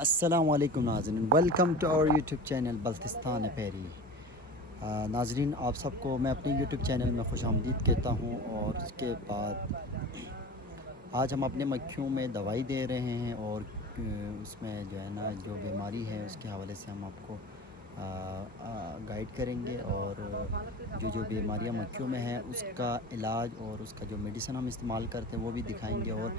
السلام علیکم ناظرین، welcome to our YouTube channel Baltistan پیری۔ ناظرین، آپ سب کو میں اپنے یوٹیوب چینل میں خوش آمدید کہتا ہوں، اور اس کے بعد آج ہم اپنے مکھیوں میں دوائی دے رہے ہیں، اور اس میں جو ہے نا جو بیماری ہے اس کے حوالے سے ہم آپ کو گائیڈ کریں گے، اور جو بیماریاں مکھیوں میں ہیں اس کا علاج اور اس کا جو میڈیسن ہم استعمال کرتے ہیں وہ بھی دکھائیں گے، اور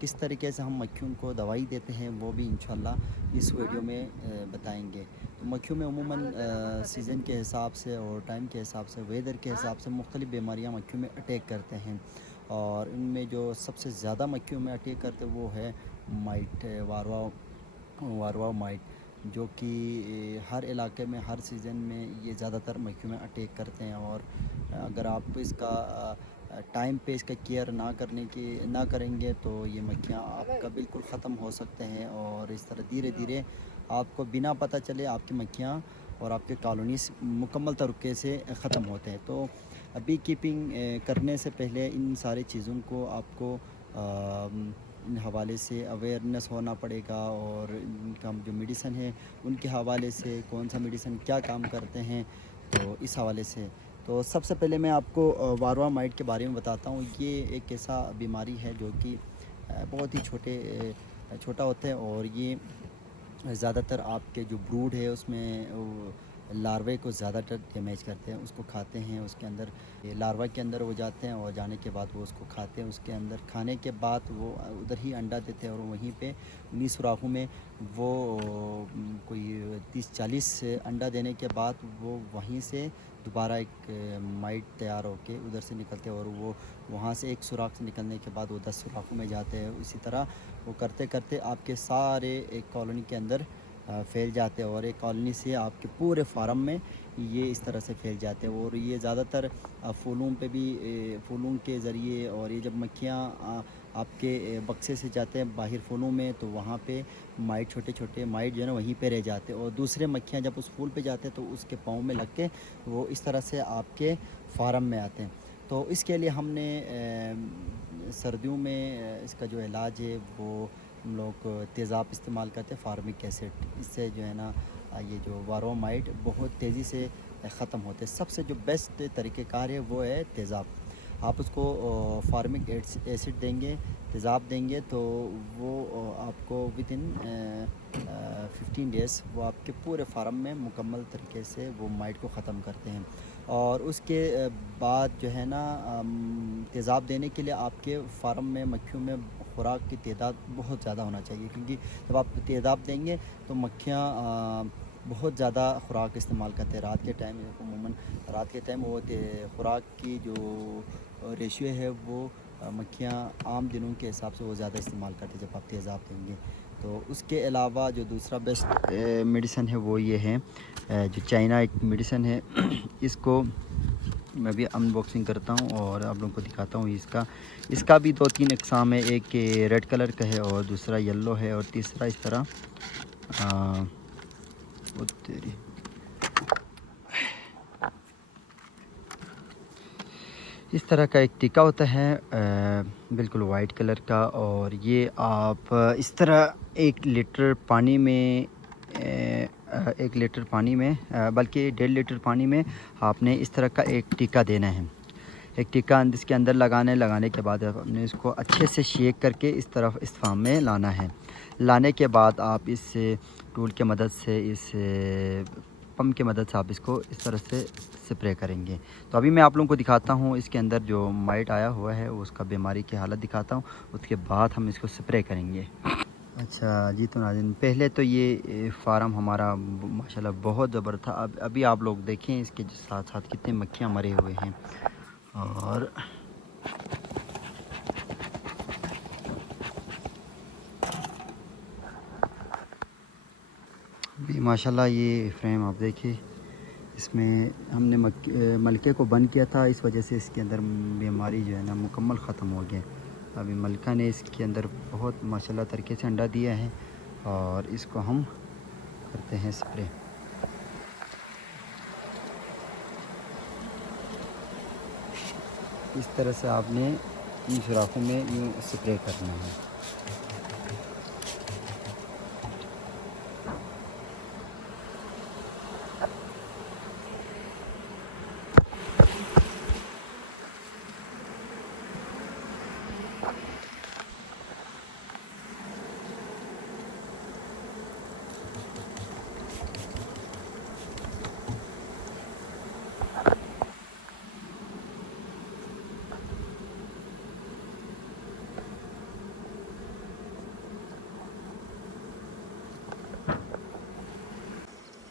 کس طریقے سے ہم مکھیوں کو دوائی دیتے ہیں وہ بھی انشاءاللہ اس ویڈیو میں بتائیں گے۔ تو مکھیوں میں عموماً سیزن کے حساب سے اور ٹائم کے حساب سے، ویدر کے حساب سے مختلف بیماریاں مکھیوں میں اٹیک کرتے ہیں، اور ان میں جو سب سے زیادہ مکھیوں میں اٹیک کرتے وہ ہے مائٹ، واروا مائٹ، جو کہ ہر علاقے میں ہر سیزن میں یہ زیادہ تر مکھیوں میں اٹیک کرتے ہیں، اور اگر آپ اس کا ٹائم پہ اس کا کیئر نہ کریں گے تو یہ مکھیاں آپ کا بالکل ختم ہو سکتے ہیں، اور اس طرح دھیرے دھیرے آپ کو بنا پتہ چلے آپ کی مکھیاں اور آپ کے کالونیز مکمل طریقے سے ختم ہوتے ہیں۔ تو بی کیپنگ کرنے سے پہلے ان ساری چیزوں کو آپ کو ان حوالے سے اویئرنیس ہونا پڑے گا، اور ان کا جو میڈیسن ہے ان کے حوالے سے کون سا میڈیسن کیا کام کرتے ہیں، تو اس حوالے سے تو سب سے پہلے میں آپ کو واروا مائٹ کے بارے میں بتاتا ہوں۔ یہ ایک ایسا بیماری ہے جو کہ بہت ہی چھوٹا ہوتا ہے، اور یہ زیادہ تر آپ کے جو بروڈ ہے اس میں لاروے کو زیادہ تر ڈیمیج کرتے ہیں، اس کو کھاتے ہیں، اس کے اندر لاروا کے اندر وہ جاتے ہیں، اور جانے کے بعد وہ اس کو کھاتے ہیں، اس کے اندر کھانے کے بعد وہ ادھر ہی انڈا دیتے ہیں، اور وہیں پہ انہی سوراخوں میں وہ کوئی 30-40 انڈا دینے کے بعد وہ وہیں سے دوبارہ ایک مائٹ تیار ہو کے ادھر سے نکلتے ہیں، اور وہ وہاں سے ایک سوراخ سے نکلنے کے بعد وہ 10 سوراخوں میں جاتے ہیں۔ اسی طرح وہ کرتے کرتے آپ کے سارے ایک کالونی کے اندر پھیل جاتے ہیں، اور ایک کالونی سے آپ کے پورے فارم میں یہ اس طرح سے پھیل جاتے ہیں، اور یہ زیادہ تر پھولوں کے ذریعے، اور یہ جب مکھیاں آپ کے بکسے سے جاتے ہیں باہر پھولوں میں تو وہاں پہ مائٹ، چھوٹے چھوٹے مائٹ جو ہے نا وہیں پہ رہ جاتے ہیں، اور دوسرے مکھیاں جب اس پھول پہ جاتے ہیں تو اس کے پاؤں میں لگ کے وہ اس طرح سے آپ کے فارم میں آتے ہیں۔ تو اس کے لیے ہم نے سردیوں میں اس کا جو علاج ہے وہ ہم لوگ تیزاب استعمال کرتے ہیں، فارمک ایسڈ، اس سے جو ہے نا یہ جو واروا مائٹ بہت تیزی سے ختم ہوتے ہیں۔ سب سے جو بیسٹ طریقہ کار ہے وہ ہے تیزاب۔ آپ اس کو فارمک ایسڈ دیں گے، تیزاب دیں گے، تو وہ آپ کو ودن 15 ڈیز وہ آپ کے پورے فارم میں مکمل طریقے سے وہ مائٹ کو ختم کرتے ہیں۔ اور اس کے بعد جو ہے نا تیزاب دینے کے لیے آپ کے فارم میں مکھیوں میں خوراک کی تعداد بہت زیادہ ہونا چاہیے، کیونکہ جب آپ تیزاب دیں گے تو مکھیاں بہت زیادہ خوراک استعمال کرتے ہیں رات کے ٹائم، عموماً رات کے ٹائم وہ خوراک کی جو ریشیو ہے وہ مکھیاں عام دنوں کے حساب سے وہ زیادہ استعمال کرتے ہیں جب آپ تیزاب دیں گے۔ تو اس کے علاوہ جو دوسرا بیسٹ میڈیسن ہے وہ یہ ہے، جو چائنا ایک میڈیسن ہے، اس کو میں بھی ان باکسنگ کرتا ہوں اور آپ لوگوں کو دکھاتا ہوں۔ اس کا بھی 2-3 اقسام ہے، ایک ریڈ کلر کا ہے، اور دوسرا یلو ہے، اور تیسرا اس طرح اس طرح کا ایک ٹیکا ہوتا ہے بالکل وائٹ کلر کا، اور یہ آپ اس طرح 1 لیٹر پانی میں بلکہ 1.5 لیٹر پانی میں آپ نے اس طرح کا ایک ٹیکا دینا ہے۔ ایک ٹیکا اس کے اندر لگانے کے بعد آپ نے اس کو اچھے سے شیک کر کے اس طرف اس فارم میں لانا ہے۔ لانے کے بعد آپ اس ٹول کے مدد سے، اس پمپ کے مدد سے آپ اس کو اس طرح سے سپرے کریں گے۔ تو ابھی میں آپ لوگوں کو دکھاتا ہوں اس کے اندر جو مائٹ آیا ہوا ہے اس کا بیماری کی حالت دکھاتا ہوں، اس کے بعد ہم اس کو سپرے کریں گے۔ اچھا جی، تو ناظرین پہلے تو یہ فارم ہمارا ماشاءاللہ بہت زبردست تھا، ابھی آپ لوگ دیکھیں اس کے ساتھ ساتھ کتنے مکھیاں مرے ہوئے ہیں، اور ماشاءاللہ یہ فریم آپ دیکھیں، اس میں ہم نے ملکے کو بند کیا تھا، اس وجہ سے اس کے اندر بیماری جو ہے نا مکمل ختم ہو گیا۔ ابھی ملکہ نے اس کے اندر بہت ماشاءاللہ طریقے سے انڈا دیا ہے، اور اس کو ہم کرتے ہیں سپرے۔ اس طرح سے آپ نے ان سوراخوں میں یوں سپرے کرنا ہے۔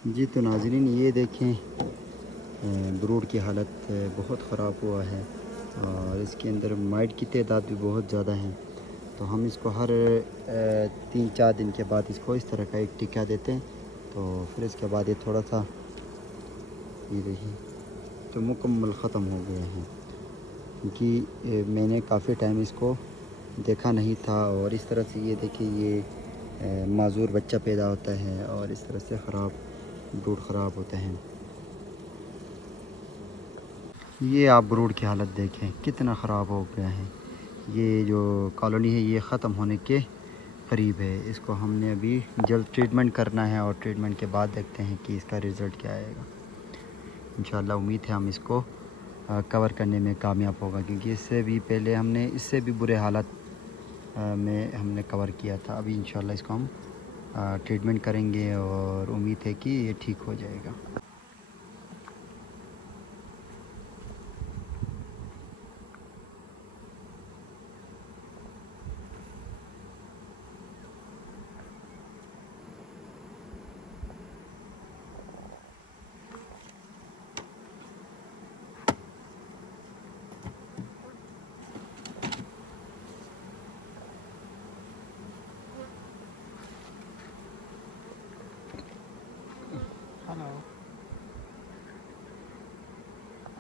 جی تو ناظرین یہ دیکھیں بروڈ کی حالت بہت خراب ہوا ہے اور اس کے اندر مائٹ کی تعداد بھی بہت زیادہ ہیں. تو ہم اس کو ہر 3-4 دن کے بعد اس کو اس طرح کا ایک ٹکا دیتے ہیں. تو پھر اس کے بعد یہ تھوڑا سا یہ دیکھیں تو مکمل ختم ہو گیا ہے کیونکہ میں نے کافی ٹائم اس کو دیکھا نہیں تھا. اور اس طرح سے یہ دیکھیں یہ معذور بچہ پیدا ہوتا ہے اور اس طرح سے بروڈ خراب ہوتے ہیں. یہ آپ بروڈ کی حالت دیکھیں کتنا خراب ہو گیا ہے. یہ جو کالونی ہے یہ ختم ہونے کے قریب ہے. اس کو ہم نے ابھی جلد ٹریٹمنٹ کرنا ہے اور ٹریٹمنٹ کے بعد دیکھتے ہیں کہ اس کا رزلٹ کیا آئے گا. انشاءاللہ امید ہے ہم اس کو کور کرنے میں کامیاب ہوگا کیونکہ اس سے بھی پہلے ہم نے اس سے بھی برے حالت میں ہم نے کور کیا تھا. ابھی انشاءاللہ اس کو ہم ٹریٹمنٹ کریں گے اور امید ہے کہ یہ ٹھیک ہو جائے گا. Hello.